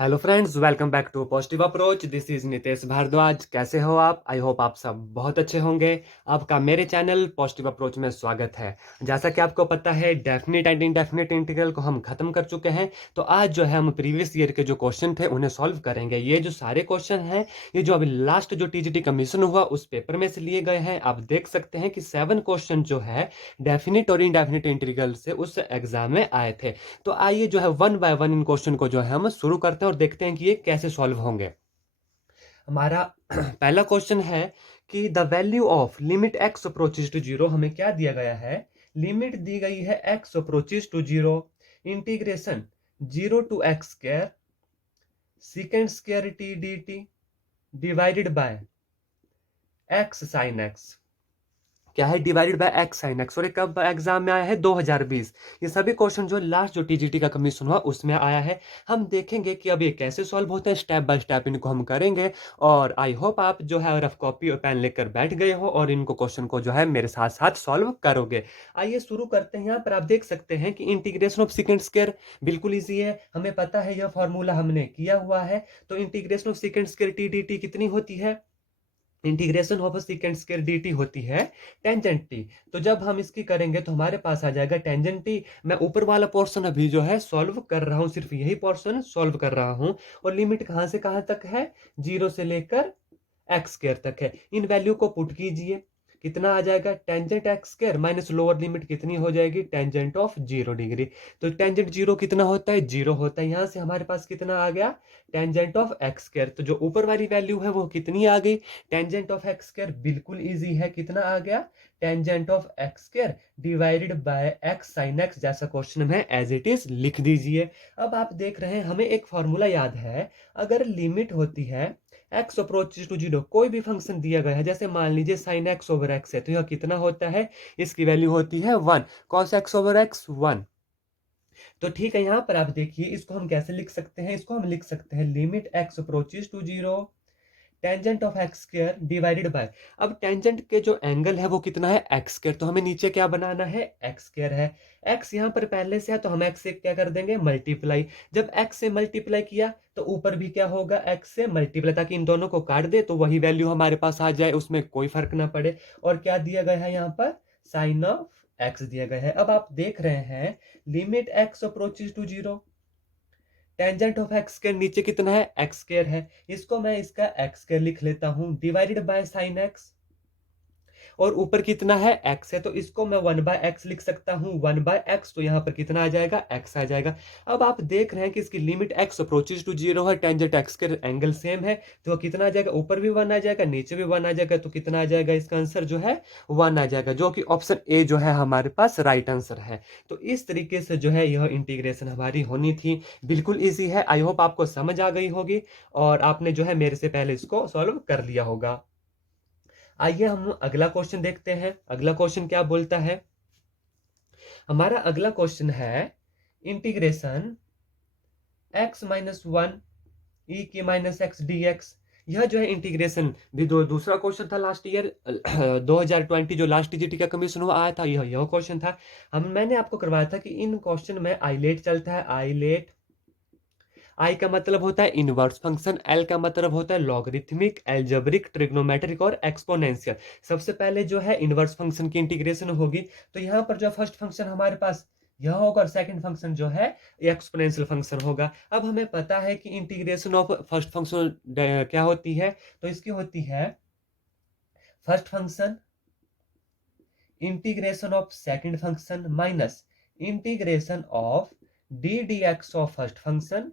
Hello friends, welcome back to positive approach. This is Nitesh Bhardwaj. कैसे हो आप? आई होप आप सब बहुत अच्छे होंगे। आपका मेरे चैनल पॉजिटिव अप्रोच में स्वागत है। जैसा कि आपको पता है, डेफिनेट एंड इनडेफिनेट इंटीग्रल को हम खत्म कर चुके हैं। तो आज जो है हम प्रीवियस ईयर के जो क्वेश्चन थे उन्हें सॉल्व करेंगे। ये जो सारे क्वेश्चन हैं, ये जो अभी लास्ट जो टीजीटी कमीशन हुआ उस पेपर में से लिए गए हैं। आप देख सकते हैं कि 7 क्वेश्चन जो है डेफिनेट और इनडेफिनेट इंटीग्रल से उस एग्जाम में आए थे। तो आइए जो है one by one in question को जो है हम शुरू करते हैं और देखते हैं कि ये कैसे सॉल्व होंगे। हमारा पहला क्वेश्चन है कि the value of limit x approaches to zero, हमें क्या दिया गया है? लिमिट दी गई है x approaches to zero, integration zero to x square second square t d t divided by x sine x. क्या है? Divided by x sine x. और ये कब एग्जाम में आया है? 2020। ये सभी क्वेश्चन जो लास्ट जो टीजीटी का कमीशन हुआ उसमें आया है। हम देखेंगे कि अब ये कैसे सॉल्व होते हैं, स्टेप बाय स्टेप इनको हम करेंगे। और आई होप आप जो है रफ कॉपी और पेन लेकर बैठ गए हो और इनको क्वेश्चन को जो है मेरे साथ साथ सॉल्व करोगे। आइए शुरू करते हैं। यहाँ पर आप देख सकते हैं कि इंटीग्रेशन ऑफ सेकंड स्क्वायर बिल्कुल ईजी है, हमें पता है, यह फॉर्मूला हमने किया हुआ है। तो integration of second square t d T कितनी होती है? Integration of second square D T होती है टेंजेंट टी। तो जब हम इसकी करेंगे तो हमारे पास आ जाएगा टेंजेंट टी। मैं ऊपर वाला पोर्शन अभी जो है सॉल्व कर रहा हूं, सिर्फ यही पोर्शन सॉल्व कर रहा हूं। और लिमिट कहां से कहां तक है? जीरो से लेकर एक्स स्क्वायर तक है। इन वैल्यू को पुट कीजिए, कितना आ जाएगा? Tangent x square minus lower limit कितनी हो जाएगी? Tangent of 0 degree. तो टेंजेंट जीरो कितना होता है? जीरो होता है। यहां से हमारे पास कितना आ गया? Tangent of x square. तो जो ऊपर वाली वैल्यू है वो कितनी आ गई? Tangent of x square. बिल्कुल इजी है, कितना आ गया? Tangent of x square divided by x sine x, जैसा क्वेश्चन में एज इट इज लिख दीजिए। अब आप देख रहे हैं हमें एक फॉर्मूला याद है। अगर लिमिट होती है एक्स अप्रोचेज टू जीरो, कोई भी फंक्शन दिया गया है, जैसे मान लीजिए साइन एक्स ओवर एक्स है, तो यह कितना होता है? इसकी वैल्यू होती है 1। Cos x over x 1। तो ठीक है, यहां पर आप देखिए इसको हम कैसे लिख सकते हैं। इसको हम लिख सकते हैं limit x approaches to zero tangent of x square divided by, अब टेंजेंट के जो एंगल है वो कितना है? X square. तो हमें नीचे क्या बनाना है? एक्स स्क्वायर है। एक्स यहाँ पर पहले से है तो हम एक्स से क्या कर देंगे? मल्टीप्लाई। जब एक्स से मल्टीप्लाई किया तो ऊपर भी क्या होगा? एक्स से मल्टीप्लाई, ताकि इन दोनों को काट दे तो वही वैल्यू हमारे पास आ जाए, उसमें कोई फर्क ना पड़े। और क्या दिया गया है यहाँ पर? साइन ऑफ एक्स दिया गया है। अब आप देख रहे हैं limit x approaches to zero, tangent of x square नीचे कितना है? एक्स स्क्वायर है। इसको मैं इसका एक्स स्क्वायर लिख लेता हूं डिवाइडेड बाय साइन एक्स। और ऊपर कितना है? एक्स है, तो इसको मैं 1/x लिख सकता हूं। 1/x, तो यहां पर कितना आ जाएगा? x आ जाएगा। अब आप देख रहे हैं कि इसकी limit x approaches to zero है, टेंजेंट x के एंगल सेम है, तो कितना आ जाएगा? ऊपर भी 1 आ जाएगा, नीचे भी 1 आ जाएगा, तो कितना आ जाएगा? इसका आंसर जो है 1 आ जाएगा, जो कि ऑप्शन ए जो है हमारे पास राइट आंसर है। तो इस तरीके से जो है यह इंटीग्रेशन हमारी होनी थी। बिल्कुल ईजी है, आई होप आपको समझ आ गई होगी और आपने जो है मेरे से पहले इसको सॉल्व कर लिया होगा। आइए हम अगला क्वेश्चन देखते हैं। अगला क्वेश्चन क्या बोलता है? हमारा अगला क्वेश्चन है integration x minus one e की माइनस एक्स डी एक्स। यह जो है इंटीग्रेशन भी दूसरा क्वेश्चन था लास्ट ईयर 2020 जो लास्ट जीटी का कमीशन हुआ आया था, यह क्वेश्चन था। मैंने आपको करवाया था कि इन क्वेश्चन में आइलेट चलता है। आइलेट, आई का मतलब होता है इनवर्स फंक्शन, एल का मतलब होता है लॉगरिथमिक, एल्जेब्रिक, ट्रिग्नोमेट्रिक और एक्सपोनेंशियल। सबसे पहले जो है इनवर्स फंक्शन की इंटीग्रेशन होगी। तो यहाँ पर जो फर्स्ट फंक्शन हमारे पास यह होगा और सेकंड फंक्शन जो है एक्सपोनेंशियल फंक्शन होगा। अब हमें पता है कि इंटीग्रेशन ऑफ फर्स्ट फंक्शन क्या होती है? तो इसकी होती है first function integration of second function minus integration of D D x of first function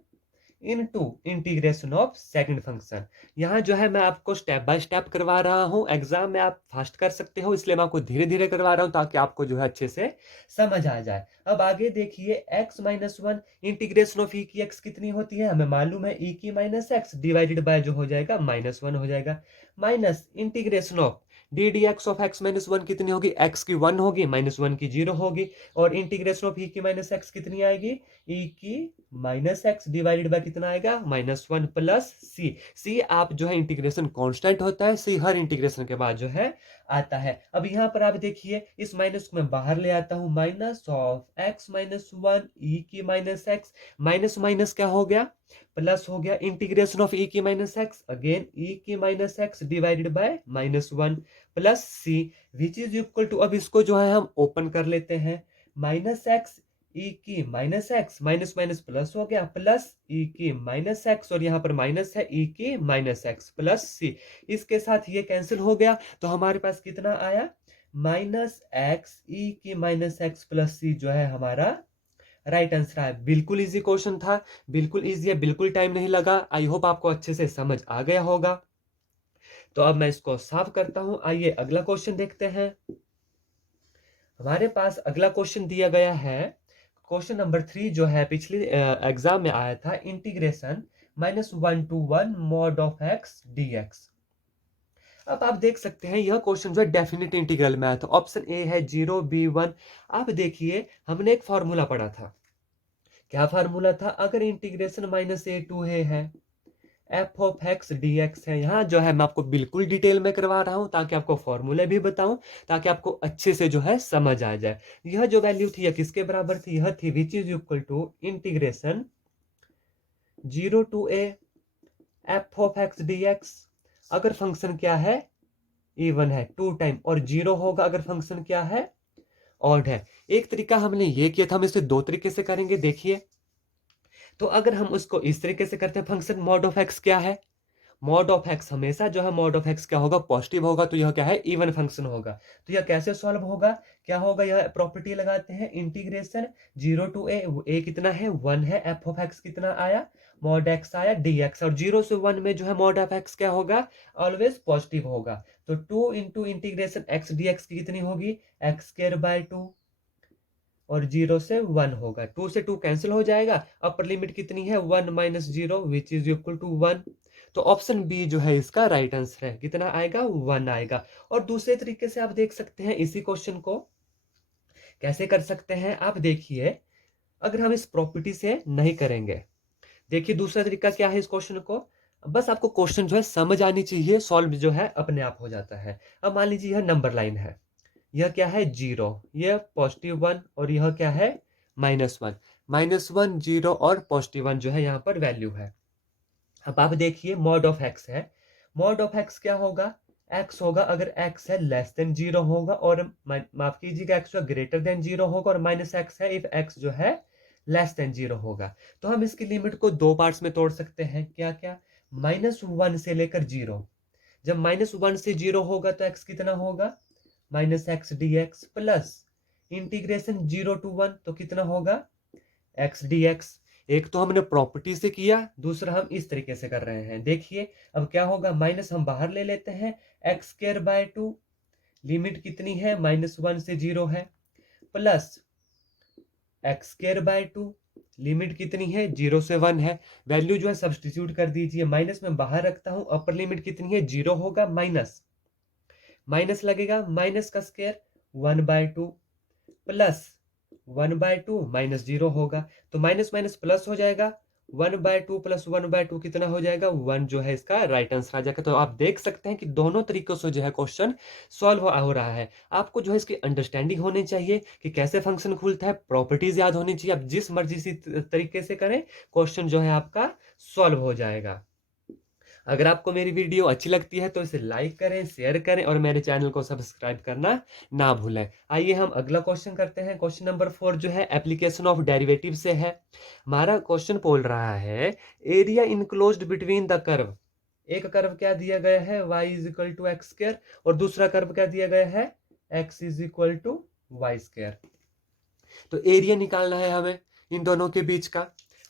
into integration of second function. यहाँ जो है मैं आपको स्टेप बाय स्टेप करवा रहा हूँ, एग्जाम में आप फास्ट कर सकते हो, इसलिए मैं आपको धीरे धीरे करवा रहा हूँ ताकि आपको जो है अच्छे से समझ आ जाए। अब आगे देखिए x minus one integration of e की x कितनी होती है? हमें मालूम है e की माइनस एक्स डिवाइडेड बाय जो हो जाएगा -1 हो जाएगा, minus integration of D D x of x minus one कितनी होगी? x की 1 होगी, -1 की 0 होगी। और इंटीग्रेशन ऑफ e की माइनस एक्स कितनी आएगी? e की माइनस एक्स डिवाइडेड बाय कितना आएगा? -1 प्लस सी। सी आप जो है इंटीग्रेशन कांस्टेंट होता है, सी हर इंटीग्रेशन के बाद जो है आता है। अब यहाँ पर आप देखिए इस माइनस को मैं बाहर ले आता हूँ, minus of x minus one e की माइनस एक्स, माइनस माइनस क्या हो गया? प्लस हो गया इंटीग्रेशन ऑफ ई की माइनस एक्स, अगेन ई की minus x divided by -1 plus c which is equal to, अब इसको जो है हम ओपन कर लेते हैं, माइनस एक्स ई की minus x, minus minus plus हो गया, प्लस ई की माइनस एक्स, और यहाँ पर माइनस है ई की माइनस एक्स प्लस सी, इसके साथ ये कैंसिल हो गया, तो हमारे पास कितना आया, माइनस एक्स ई की माइनस एक्स प्लस सी जो है हमारा राइट आंसर है। बिल्कुल इजी क्वेश्चन था, बिल्कुल इजी है, बिल्कुल टाइम नहीं लगा। आई होप आपको अच्छे से समझ आ गया होगा। तो अब मैं इसको साफ करता हूं, आइए अगला क्वेश्चन देखते हैं। हमारे पास अगला क्वेश्चन दिया गया है, क्वेश्चन नंबर 3 जो है पिछले एग्जाम में आया था, integration -1 to 1 mod of x d x. अब आप देख सकते हैं यह क्वेश्चन जो है डेफिनेट इंटीग्रल में आया था। ऑप्शन ए है 0b1। आप देखिए हमने एक फॉर्मूला पढ़ा था, क्या फार्मूला था, अगर इंटीग्रेशन -a to a है, F of x d x है, यहाँ जो है मैं आपको बिल्कुल डिटेल में करवा रहा हूँ ताकि आपको फॉर्मूले भी बताऊं, ताकि आपको अच्छे से जो है समझ आ जाए। यह जो वैल्यू थी यह किसके बराबर थी, यह थी which is equal to integration 0 to a f of x d x, अगर फंक्शन क्या है, इवन है 2 टाइम, और 0 होगा अगर फंक्शन क्या है, ऑड है। एक तरीका हमने ये किया था, हम इसे दो तरीके से करेंगे, देखिए। तो अगर हम उसको इस तरीके से करते हैं, फंक्शन मॉड ऑफ एक्स क्या है, मॉड ऑफ एक्स हमेशा जो है मॉड ऑफ एक्स क्या होगा, पॉजिटिव होगा, तो यह क्या है, इवन फंक्शन होगा। तो यह कैसे सॉल्व होगा, क्या होगा, यह प्रॉपर्टी लगाते हैं, इंटीग्रेशन 0 to a कितना है, 1 है, एफ ऑफ एक्स कितना आया, मॉड एक्स आया डी एक्स, और 0 से 1 में जो है मॉड ऑफ एक्स क्या होगा, ऑलवेज पॉजिटिव होगा। तो 2 into integration x d x की कितनी होगी, x² 2, और 0 से 1 होगा, 2 से 2 कैंसिल हो जाएगा, अपर लिमिट कितनी है, 1 - 0 विच इज इक्वल टू 1। तो ऑप्शन बी जो है इसका राइट आंसर है, कितना आएगा, 1 आएगा। और दूसरे तरीके से आप देख सकते हैं इसी क्वेश्चन को कैसे कर सकते हैं, आप देखिए, अगर हम इस प्रॉपर्टी से नहीं करेंगे, देखिए दूसरा तरीका क्या है इस क्वेश्चन को, बस आपको क्वेश्चन जो है समझ आनी चाहिए, सॉल्व जो है अपने आप हो जाता है। अब मान लीजिए यह नंबर लाइन है, यह क्या है, 0, यह +1, और यह क्या है, -1, -1 0 और +1 जो है यहाँ पर वैल्यू है। अब आप देखिए मॉड ऑफ एक्स है, मॉड ऑफ एक्स क्या होगा, एक्स होगा अगर एक्स है लेस देन 0 होगा, और माफ कीजिएगा एक्स जो ग्रेटर देन 0 होगा, और माइनस एक्स है इफ एक्स जो है लेस देन 0 होगा। तो हम इसकी लिमिट को दो पार्ट्स में तोड़ सकते हैं, क्या क्या, -1 से लेकर 0। जब -1 से 0 होगा तो एक्स कितना होगा, -x dx plus integration 0 to 1, तो कितना होगा, x dx। एक तो हमने प्रॉपर्टी से किया, दूसरा हम इस तरीके से कर रहे हैं, देखिए अब क्या होगा, माइनस हम बाहर ले लेते हैं, x² 2, लिमिट कितनी है, -1 से 0 है, प्लस x² 2, लिमिट कितनी है, 0 से 1 है, वैल्यू जो है सब्सटीट्यूट कर दीजिए, माइनस में बाहर रखता हूं, अपर लिमिट कितनी है, 0 होगा, माइनस माइनस लगेगा, माइनस का स्क्वायर 1/2 प्लस 1/2 -0 होगा, तो माइनस माइनस प्लस हो जाएगा, 1/2 प्लस 1/2 कितना हो जाएगा, 1 जो है इसका राइट आंसर आ जाएगा। तो आप देख सकते हैं कि दोनों तरीकों से जो है क्वेश्चन सॉल्व हो रहा है। आपको जो है इसकी अंडरस्टैंडिंग होनी चाहिए कि कैसे फंक्शन खुलता है, प्रॉपर्टीज याद होनी चाहिए, आप जिस मर्जी से तरीके से करें क्वेश्चन जो है आपका सॉल्व हो जाएगा। अगर आपको मेरी वीडियो अच्छी लगती है तो इसे लाइक करें, शेयर करें, और मेरे चैनल को सब्सक्राइब करना ना भूलें। आइए हम अगला क्वेश्चन करते हैं, क्वेश्चन नंबर 4 जो है एप्लीकेशन ऑफ डेरिवेटिव से है। हमारा क्वेश्चन बोल रहा है, area enclosed between the curve, एक कर्व क्या दिया गया है, y = x², और दूसरा कर्व क्या दिया गया है, x = y²। तो एरिया निकालना है हमें इन दोनों के बीच का।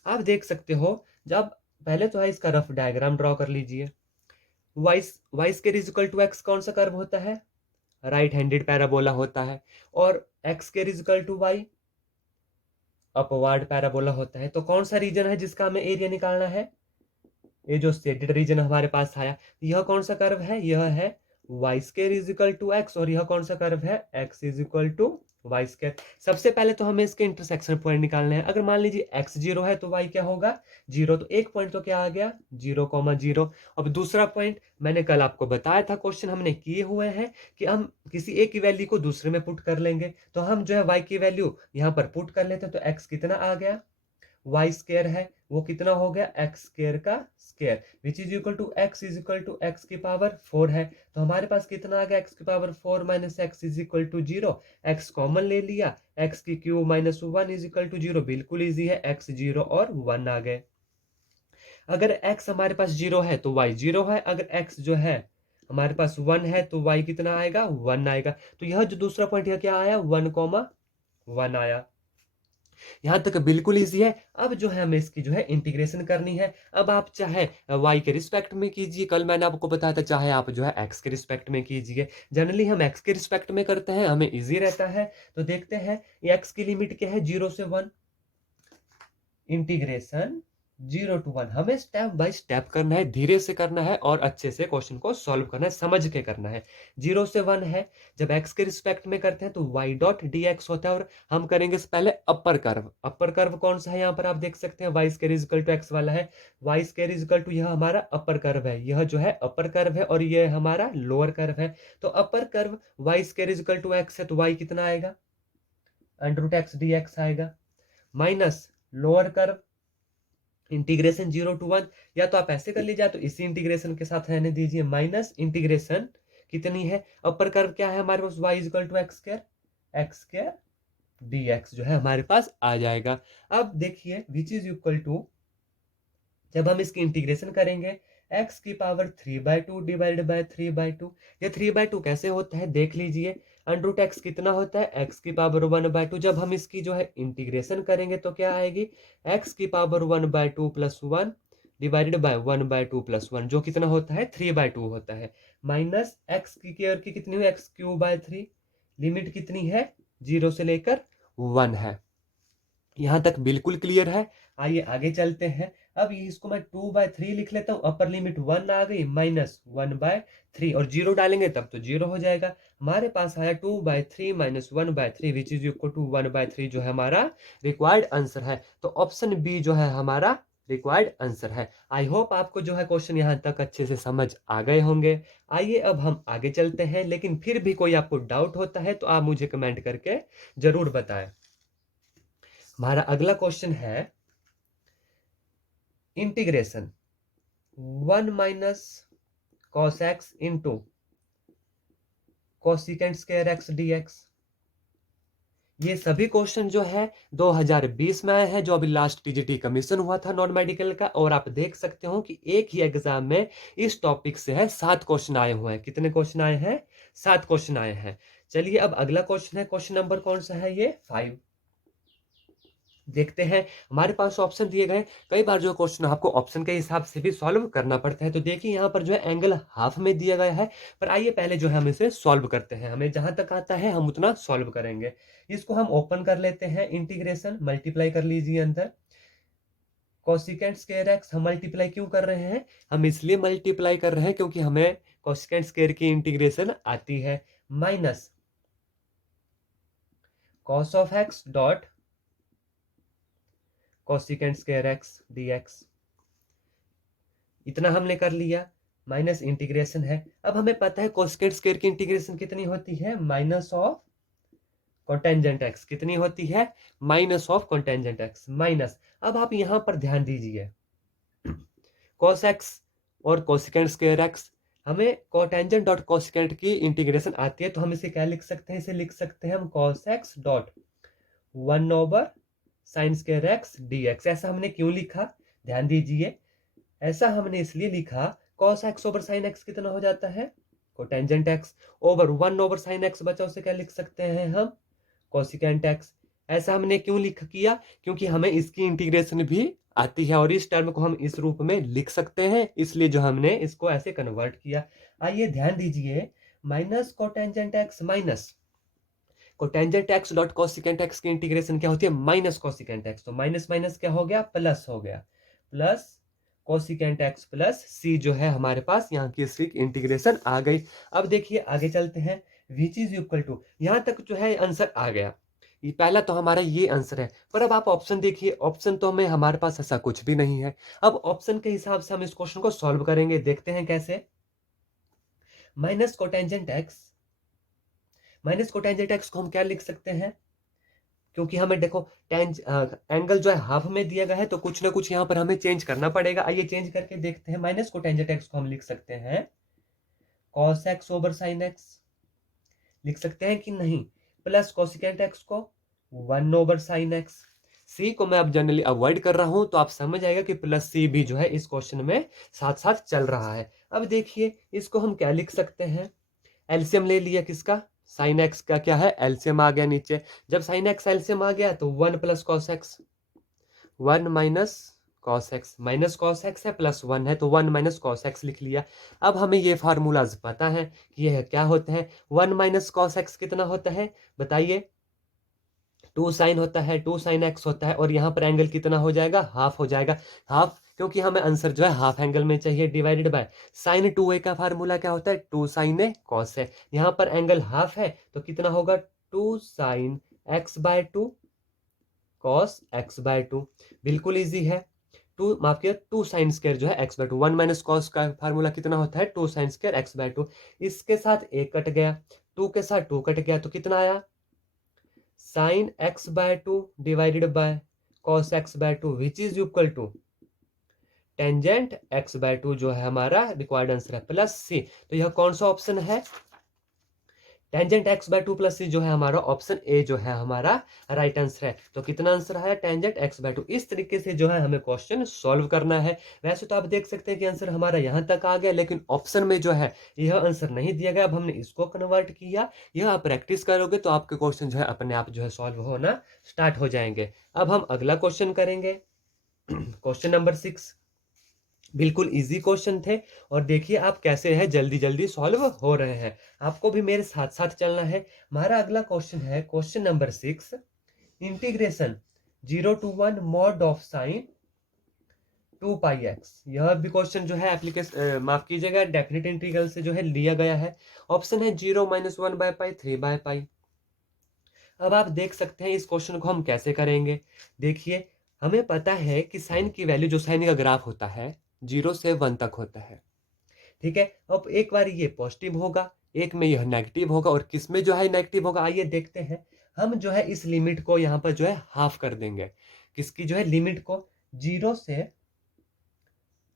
आप देख सकते हो, जब पहले तो है इसका रफ डायग्राम ड्रॉ कर लीजिए। y² x कौन सा कर्व होता है, राइट हैंडेड पैराबोला होता है, और x² y अपवार्ड पैराबोला होता है। तो कौन सा रीजन है जिसका हमें एरिया निकालना है, ये जो शेडेड रीजन हमारे पास आया, यह कौन सा कर्व है, यह है y² x, और यह कौन सा कर्व है, x y²। सबसे पहले तो हमें इसके इंटरसेक्शन पॉइंट निकालने हैं। अगर मान लीजिए x 0 है तो y क्या होगा, 0, तो एक पॉइंट तो क्या आ गया, 0,0। अब दूसरा पॉइंट मैंने कल आपको बताया था, क्वेश्चन हमने किए हुए हैं कि हम किसी एक की वैल्यू को दूसरे में पुट कर लेंगे, तो हम जो है y की वैल्यू यहाँ पर पुट कर लेते हैं, तो x कितना आ गया, वाई स्क्वायर है वो कितना हो गया एक्स स्क्वायर का square, which is equal to x की पावर 4 है। तो हमारे पास कितना आ गया एक्स की power 4 minus x is equal to 0। X common ले लिया, एक्स की cube minus 1 is equal to 0, बिल्कुल इजी है, एक्स 0 और 1 आ गए। अगर x हमारे पास 0 है तो y 0 है, अगर x जो है हमारे पास 1 है तो y कितना आएगा 1 आएगा। तो यह जो दूसरा पॉइंट है क्या आया 1,1 आया। यहां तक बिल्कुल इजी है। अब जो है हमें इसकी जो है इंटीग्रेशन करनी है। अब आप चाहे y के रिस्पेक्ट में कीजिए, कल मैंने आपको बताया था, चाहे आप जो है x के रिस्पेक्ट में कीजिए। जनरली हम x के रिस्पेक्ट में करते हैं, हमें इजी रहता है। तो देखते हैं x की लिमिट क्या है 0 से 1, इंटीग्रेशन 0 to 1। हमें स्टेप बाय स्टेप करना है, धीरे से करना है और अच्छे से क्वेश्चन को सॉल्व करना है, समझ के करना है। 0 से 1 है, जब x के रिस्पेक्ट में करते हैं तो y डॉट dx होता है, और हम करेंगे पहले अपर कर्व। अपर कर्व कौन सा है यहाँ पर आप देख सकते हैं, y square is equal to x वाला है। y square is equal to यह हमारा अपर कर्व है, यह जो है अपर कर्व है और यह हमारा लोअर कर्व है। तो upper curve y square is equal to x है तो y कितना आएगा अंडर रूट एक्स dx आएगा, minus lower curve integration 0 to 1। या तो आप ऐसे कर लीजिए, तो इसी इंटीग्रेशन के साथ रहने दीजिए, माइनस इंटीग्रेशन कितनी है अपर कर्व क्या है हमारे पास y equal to x square dx जो है हमारे पास आ जाएगा। अब देखिए विच इज इक्वल टू, जब हम इसकी इंटीग्रेशन करेंगे x की पावर 3/2 डिवाइडेड बाय 3/2। ये 3/2 कैसे होता है देख लीजिए, अंडर रूट एक्स कितना होता है x की पावर 1/2। जब हम इसकी जो है इंटीग्रेशन करेंगे तो क्या आएगी x की power 1/2 plus 1 divided by 1/2 plus 1, जो कितना होता है 3/2 होता है, माइनस एक्स की केयर की कितनी हुई एक्स क्यूब बाय 3, लिमिट कितनी है 0 से लेकर 1 है। यहां तक बिल्कुल क्लियर है। आइए आगे चलते हैं। अब इसको मैं 2/3 लिख लेता हूं, अपर लिमिट 1 आ गई, माइनस 1/3 और 0 डालेंगे तब तो 0 हो जाएगा। हमारे पास आया 2/3 minus 1/3 which is equal to 1/3 जो है हमारा रिक्वायर्ड आंसर है। तो ऑप्शन बी जो है हमारा रिक्वायर्ड आंसर है। आई होप आपको जो है क्वेश्चन यहाँ तक अच्छे से समझ आ गए होंगे। आइए अब हम आगे चलते हैं, लेकिन फिर भी कोई आपको डाउट होता है तो आप मुझे कमेंट करके जरूर बताएं। हमारा अगला क्वेश्चन है integration 1 minus cos x into cosecant square x dx। ये सभी क्वेश्चन जो है 2020 में आए हैं, जो अभी लास्ट टीजीटी कमीशन हुआ था नॉन मेडिकल का, और आप देख सकते हो कि एक ही एग्जाम में इस टॉपिक से है 7 क्वेश्चन आए हुए हैं। कितने क्वेश्चन आए हैं 7 क्वेश्चन आए हैं। चलिए अब अगला क्वेश्चन है, क्वेश्चन नंबर कौन सा है ये 5। देखते हैं हमारे पास ऑप्शन दिए गए। कई बार जो क्वेश्चन आपको ऑप्शन के हिसाब से भी सॉल्व करना पड़ता है। तो देखिए यहाँ पर जो है एंगल हाफ में दिया गया है, पर आइए पहले जो है हम इसे सॉल्व करते हैं, हमें जहां तक आता है हम उतना सॉल्व करेंगे। इसको हम ओपन कर लेते हैं, इंटीग्रेशन मल्टीप्लाई कर लीजिए अंदर, कोसिकेंट स्क्वायर एक्स हम मल्टीप्लाई क्यों कर रहे हैं, हम इसलिए मल्टीप्लाई कर रहे हैं क्योंकि हमें कोसिकेंट स्क्वायर की इंटीग्रेशन आती है, minus cos of x dot cosecant square x dx। इतना हमने कर लिया, माइनस इंटीग्रेशन है। अब हमें पता है कोसेकेंट स्क्वायर की इंटीग्रेशन कितनी होती है माइनस ऑफ कोटेंजेंट एक्स, कितनी होती है minus of cotangent x, minus. अब आप यहां पर ध्यान दीजिए, cos x और कोसेकेंट स्क्वायर एक्स, हमें कोटेंजेंट डॉट कोसेकेंट की इंटीग्रेशन आती है, तो हम इसे क्या लिख सकते हैं, इसे लिख सकते हैं हम cos x dot 1 over sine square x dx। ऐसा हमने क्यों लिखा ध्यान दीजिए, ऐसा हमने इसलिए लिखा cos x over sin x कितना हो जाता है cotangent x, over 1 over sin x बचा, उसे क्या लिख सकते हैं हम कोसिकेंट x। ऐसा हमने क्यों लिख किया, क्योंकि हमें इसकी इंटीग्रेशन भी आती है और इस टर्म को हम इस रूप में लिख सकते हैं, इसलिए जो हमने इसको ऐसे कन्वर्ट किया। आइए ध्यान दीजिए, minus cotangent x minus cotangent x dot cosecant x की इंटीग्रेशन क्या होती है माइनस कोसिकेंट एक्स, तो माइनस माइनस क्या हो गया प्लस हो गया, plus cosecant x plus c जो है हमारे पास यहाँ की इसकी इंटीग्रेशन आ गई। अब देखिए आगे चलते हैं, विच इज इक्वल टू, यहां तक जो है आंसर आ गया, ये पहला तो हमारा ये आंसर है। पर अब आप ऑप्शन देखिए, ऑप्शन तो हमें हमारे पास ऐसा कुछ भी नहीं है। अब ऑप्शन के हिसाब से हम इस क्वेश्चन को सॉल्व करेंगे, देखते हैं कैसे। Minus cotangent x, minus cotangent x को हम क्या लिख सकते हैं, क्योंकि हमें देखो एंगल जो है हाफ में दिया गया है, तो कुछ ना कुछ यहाँ पर हमें चेंज करना पड़ेगा। आइए चेंज करके देखते हैं। माइनस को टेंजेंट एक्स को हम लिख सकते हैं cos x over sine x, लिख सकते हैं कि नहीं। प्लस कोसिकेंट एक्स को 1/sin x। सी को मैं अब जनरली अवॉइड कर रहा हूं, तो आप समझ आएगा कि प्लस सी भी जो है इस क्वेश्चन में साथ साथ चल रहा है। अब देखिए इसको हम क्या लिख सकते हैं, एलसीएम ले लिया किसका, साइन एक्स का क्या है, एलसीएम आ गया नीचे। जब साइन एक्स एलसीएम आ गया तो 1 plus cos x, 1 minus cos x, minus cos x है प्लस 1 है तो 1 माइनस कॉस एक्स लिख लिया। अब हमें ये फार्मूलाज पता है कि यह क्या होते हैं। 1 माइनस कॉस एक्स कितना होता है बताइए, 2 साइन होता है, 2 साइन एक्स होता है, और यहाँ पर एंगल कितना हो जाएगा, हाफ हो जाएगा। हाफ क्योंकि हमें आंसर जो है हाफ एंगल में चाहिए, डिवाइडेड बाय साइन 2a का फार्मूला क्या होता है, 2 साइन ए कॉस है। यहाँ पर एंगल हाफ है तो कितना होगा, 2 sine x by 2 cos x by 2। बिल्कुल इजी है। टू माफ किया, 2 साइन स्क्वायर जो है एक्स बाय 2, 1 माइनस कॉस का फार्मूला कितना होता है, 2 साइन स्क्वायर एक्स बाय 2। इसके साथ एक कट गया, 2 के साथ 2 कट गया, तो कितना आया, sine x by 2 divided by cos x by 2 which is equal to tangent x by 2 जो है हमारा रिक्वायर्ड आंसर है, प्लस सी। तो यह कौन सा ऑप्शन है, tangent x by 2 plus c जो है हमारा ऑप्शन ए जो है हमारा राइट आंसर है। तो कितना आंसर आया, टेंजेंट एक्स बाय 2। इस तरीके से जो है हमें क्वेश्चन सॉल्व करना है। वैसे तो आप देख सकते हैं कि आंसर हमारा यहाँ तक आ गया, लेकिन ऑप्शन में जो है यह आंसर नहीं दिया गया। अब हमने इसको कन्वर्ट किया, यह आप प्रैक्टिस करोगे तो आपके क्वेश्चन जो है अपने आप जो है सॉल्व होना स्टार्ट हो जाएंगे। अब हम अगला क्वेश्चन करेंगे क्वेश्चन नंबर 6। बिल्कुल इजी क्वेश्चन थे, और देखिए आप कैसे है जल्दी जल्दी सॉल्व हो रहे हैं। आपको भी मेरे साथ साथ चलना है। हमारा अगला क्वेश्चन है question number 6, integration 0 to 1 mod of sine 2πx। यह भी क्वेश्चन जो है एप्लीकेशन माफ कीजिएगा डेफिनेट इंटीग्रल से जो है लिया गया है। ऑप्शन है 0 - 1/π 3/π। अब आप देख सकते हैं इस क्वेश्चन को हम कैसे करेंगे। देखिए हमें पता है कि साइन की वैल्यू, जो साइन का ग्राफ होता है 0 से 1 तक होता है, ठीक है। अब एक बार ये पॉजिटिव होगा, एक में यह नेगेटिव होगा, और किस में जो है नेगेटिव होगा, आइए देखते हैं। हम जो है इस लिमिट को यहाँ पर जो है हाफ कर देंगे, किसकी जो है लिमिट को, 0 से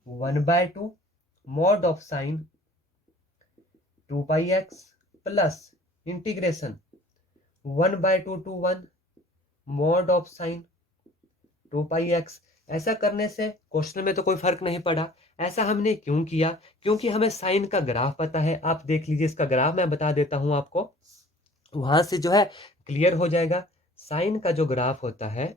1/2 mod of sine 2πx plus integration 1/2 to 1 mod of sine 2πx। ऐसा करने से क्वेश्चन में तो कोई फर्क नहीं पड़ा। ऐसा हमने क्यों किया, क्योंकि हमें साइन का ग्राफ पता है। आप देख लीजिए इसका ग्राफ मैं बता देता हूं आपको, वहां से जो है क्लियर हो जाएगा। साइन का जो ग्राफ होता है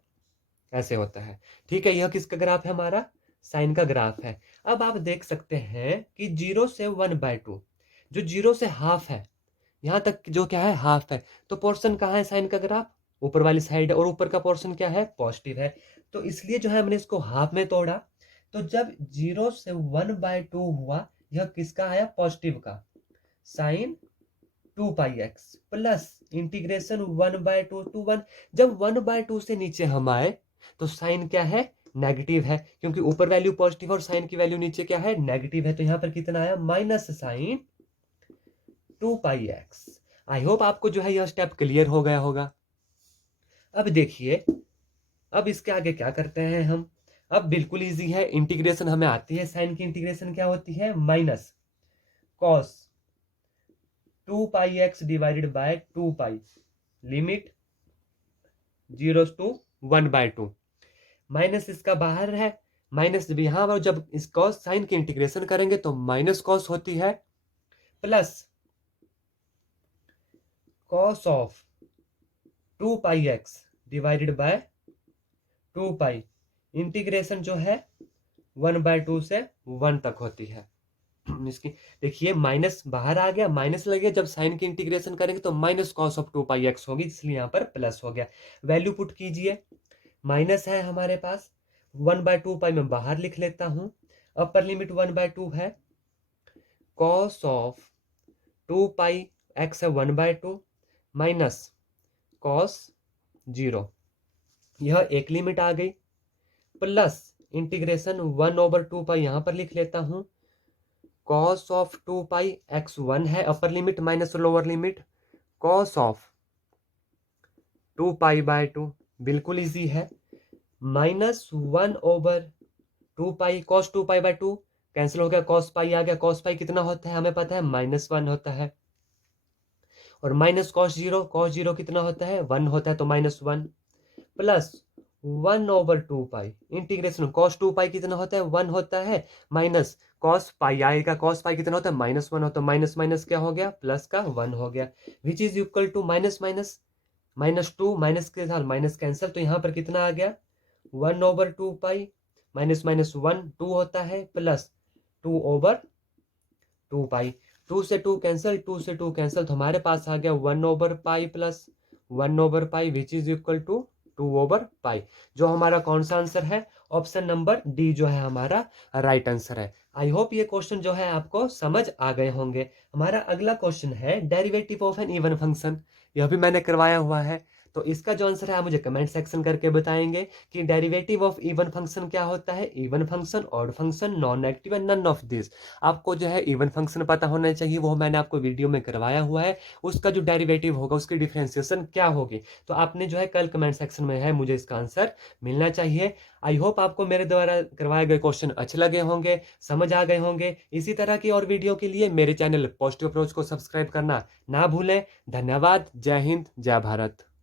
ऐसे होता है, ठीक है। यह किसका ग्राफ है, हमारा साइन का ग्राफ है। अब आप देख सकते हैं कि 0 से 1/2, जो 0 से हाफ है, यहाँ तक जो क्या है हाफ है, तो पोर्शन कहाँ है साइन का ग्राफ, ऊपर वाली साइड है, और ऊपर का पोर्शन क्या है, पॉजिटिव है। तो इसलिए जो है हमने इसको हाफ में तोड़ा। तो जब 0 से 1/2 हुआ, यह किसका आया, पॉजिटिव का, sign 2πx plus integration 1/2 to 1। जब 1/2 से नीचे हम आए तो साइन क्या है, नेगेटिव है, क्योंकि ऊपर वैल्यू पॉजिटिव और साइन की वैल्यू नीचे क्या है, नेगेटिव है। तो यहाँ पर कितना आया, minus sign 2πx। I hope आपको जो है यह स्टेप क्लियर हो गया होगा। अब देखिए, अब इसके आगे क्या करते हैं हम। अब बिल्कुल इजी है, इंटीग्रेशन हमें आती है। साइन की इंटीग्रेशन क्या होती है, minus cos 2πx divided by 2π, limit 0 to 1/2। Minus इसका बाहर है, माइनस जब यहाँ पर जब इस कॉस साइन की इंटीग्रेशन करेंगे तो माइनस कॉस होती है, plus cos of 2πx divided by 2π। Integration जो है 1/2 से 1 तक होती है। इसकी देखिए माइनस बाहर आ गया, माइनस लगे, जब साइन की इंटीग्रेशन करेंगे तो माइनस कॉस ऑफ 2πx होगी, इसलिए यहाँ पर प्लस हो गया। वैल्यू पुट कीजिए, माइनस है हमारे पास, 1/2π में बाहर लिख लेता हूं। अपर लिमिट 1/2 है, कॉस ऑफ 2πx है 1/2 माइनस कॉस 0, यह एक लिमिट आ गई, प्लस इंटीग्रेशन 1/2π यहां पर लिख लेता हूं। कॉस ऑफ 2π x 1 है upper limit minus lower limit, cos of 2 पाई/2 बिल्कुल इजी है। -1/2 पाई, cos 2 पाई/2 कैंसिल हो गया, cos पाई आ गया, cos पाई कितना होता है हमें पता है, -1 होता है। और माइनस cos 0 कितना होता है, 1 होता है, तो -1 प्लस 1/2 पाई इंटीग्रेशन cos 2 पाई कितना होता है, 1 होता है, माइनस cos पाई आएगा, cos पाई कितना होता है, -1 होता है, माइनस माइनस क्या हो गया, प्लस का 1 हो गया, which is equal to minus minus -2, minus के साथ माइनस कैंसिल, तो यहाँ पर कितना आ गया, 1/2 पाई, माइनस माइनस 1 2 होता है, प्लस 2/2 पाई, 2 से 2 कैंसिल, 2 से 2 कैंसिल, तो हमारे पास आ गया 1/पाई प्लस 1/पाई विच इज इक्वल टू 2/पाई। जो हमारा कौन सा आंसर है, ऑप्शन नंबर डी जो है हमारा राइट आंसर है। आई होप ये क्वेश्चन जो है आपको समझ आ गए होंगे। हमारा अगला क्वेश्चन है derivative of an even function. यह भी मैंने करवाया हुआ है, तो इसका जो आंसर है आप मुझे कमेंट सेक्शन करके बताएंगे कि डेरिवेटिव ऑफ इवन फंक्शन क्या होता है, even function, odd function, non negative and none of this. आपको जो है इवन फंक्शन पता होना चाहिए, वो मैंने आपको वीडियो में करवाया हुआ है। उसका जो डेरिवेटिव होगा उसकी डिफरेंशिएशन क्या होगी, तो आपने जो है कल कमेंट सेक्शन में है मुझे इसका आंसर मिलना चाहिए। आई होप आपको मेरे द्वारा करवाए गए क्वेश्चन अच्छे लगे होंगे, समझ आ गए होंगे। इसी तरह की और वीडियो के लिए मेरे चैनल पॉजिटिव अप्रोच को सब्सक्राइब करना ना भूलें। धन्यवाद। जय हिंद, जय भारत।